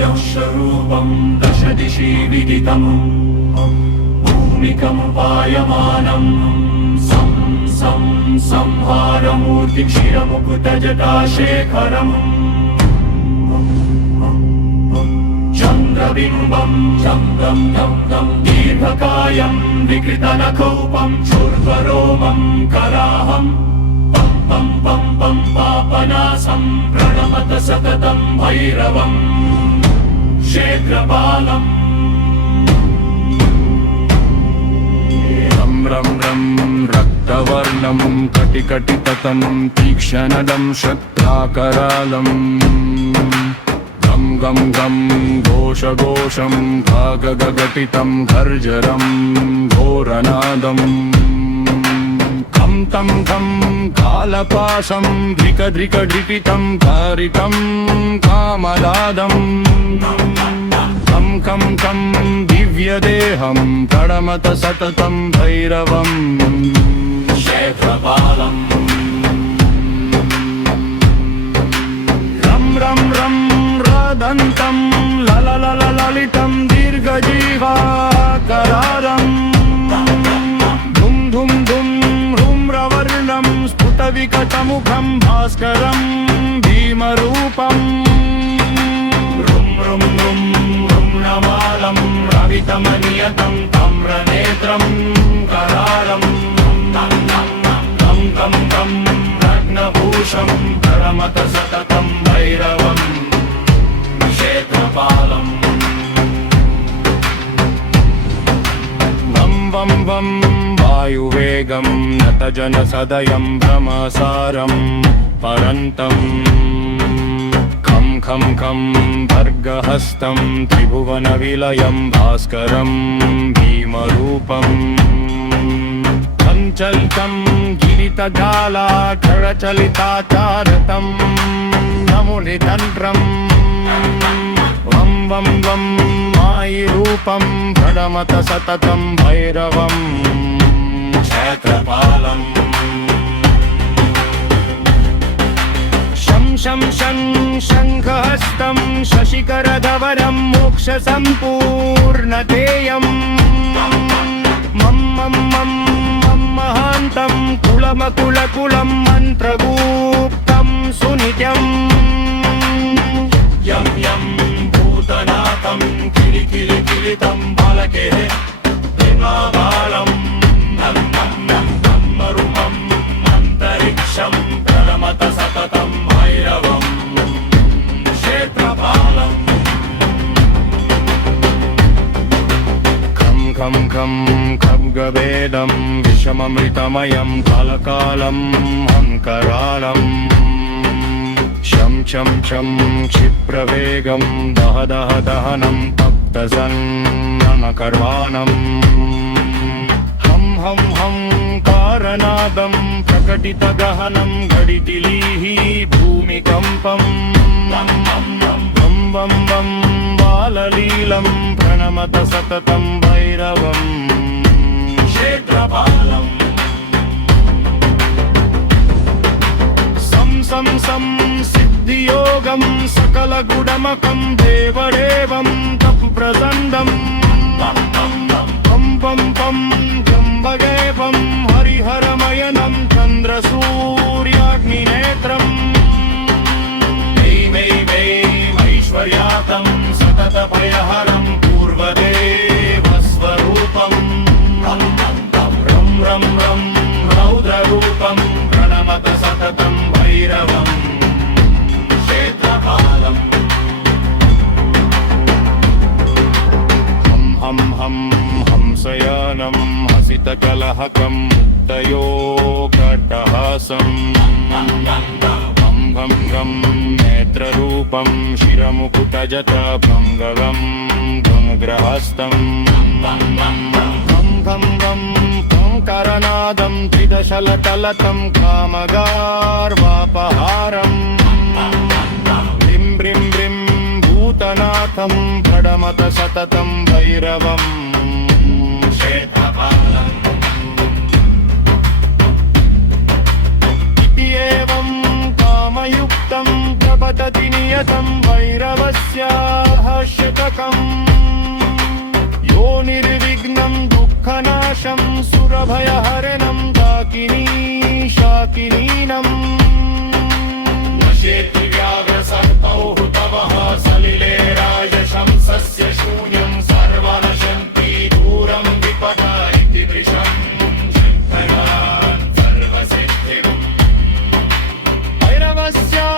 यक्षरूपं दशदिशि विदितं भूमिकं पायमानं संहारमूर्तिं शिरमुकुटजटाशेखरम् चन्द्रबिम्बं जङ्गं गं दीर्घकायं विकृतनखौपं चूर्ध्वरोमं कराहं पं पं पं पापनासं प्रणमत सततं भैरवम् क्षेत्रपालम् रं रं रं रक्तवर्णं कटिकटिततं तीक्ष्णदं शक्त्राकरालं गं गं गं घोषघोषं भागगघटितं गर्जरं घोरनादम् खं तं खं कालपाशं धृकधृकधृटितं कारितं कामदादम् खं खं खं दिव्यदेहं प्रणमत सततं भैरवं क्षेत्रपालम् रं रं रं रदन्तं ललितं दीर्घजीवाकरारम् धुं धुं धुं धूम्रवर्णं स्फुटविकटमुखं भास्करं भीमरूपम् रुं रुं रुं रुम्णमालं रवितमनियतं ताम्रनेत्रं करालं तं तं तं रत्नभूषं प्रणमत सततं भैरवं क्षेत्रपालम् वं वं वं वायुवेगं नतजनसदयं भ्रमसारं परन्तम् खं खं खं भर्गहस्तं त्रिभुवनविलयं भास्करं भीमरूपम् चञ्चलितं गिरितजालाक्षरचलिताचारतं नमुनितन्त्रम् वं वं वं मायिरूपं प्रणमत सततं भैरवं क्षेत्रपालम् शं शं शं शङ्खहस्तं शशिकरधवरं मोक्षसम्पूर्णतेयं मं मं मं मं महान्तं कुलमकुलकुलं मन्त्रगुप्तं सुनित्यम् यं यं भूतनाथं किलिकिलिकिलितं बालकेः दिमाबालं नं नं नं ब्रह्मरूपम् अन्तरिक्षं प्रणमत सततं भैरवं क्षेत्रपालम् खं खं खं खड्गवेदं विषममृतमयं कालकालं हंकरालम् शं शं शं क्षिप्रवेगं दह दह दहनं तप्तसन्ननकर्वाणम् हं हं हं कारनादं प्रकटितगहनं घटितिलीः भूमिकम्पम् वं वं वं बाललीलं प्रणमत सततं भैरवं क्षेत्रपालम् सं सं सिद्धियोगं सकलगुडमकं देवदेवं तत्प्रसन्दं पं पं पं जम्बगेवं हरिहरमयनं चन्द्रसूर्याग्निनेत्रं वै वै वै ऐश्वर्यातं सततभयहरं पूर्वदेवस्वरूपं रं रं रं रौद्ररूपं प्रणमत सततं भैरवं क्षेत्रपालम् हं हं हं हंसयानं हसितकलहकं मुक्तयोगटहासं गं गं गं नेत्ररूपं शिरमुकुटजटभङ्गगं गङ्ग्रहस्तं गं गं गं करनादं त्रिदशलतलतं कामगार्वापहारम् ब्रिं ब्रिं ब्रिं भूतनाथं प्रणमत सततं भैरवं क्षेत्रपालम् नियतं भैरवस्याः शतकम् यो निर्विघ्नं दुःखनाशं सुरभयहरणं डाकिनी शाकिनीनम् नश्येति व्याघ्रसर्पौ हुतवः सलिले राजशंसस्य शून्यं सर्वनशन्ति दूरं विपदा इति वृषम् चिन्तयान् सर्वसिद्धिम्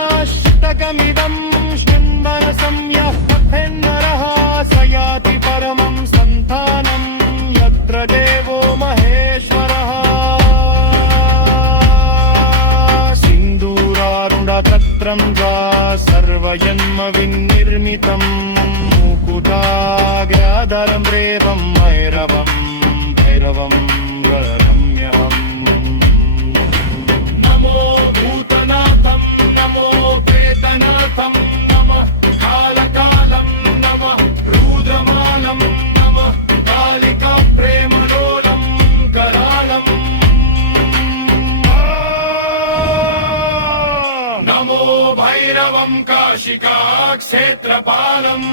भैरवस्याष्टकमिदं शृण्वनसं यः पठेन्नरः स याति परमं सन्तानं यत्र देवो महेश्वरः सिन्दूरारुणतत्रं वा सर्वजन्म विनिर्मितं मुकुटाग्राधरं रेवं भैरवं गरम्यहम् नमो भूतनाथं नमो प्रेतनाथं नमः कालकालं नमः रुद्रमालं नमः कालिका प्रेमलोलं करालम् नमो भैरवं काशिका क्षेत्रपालम्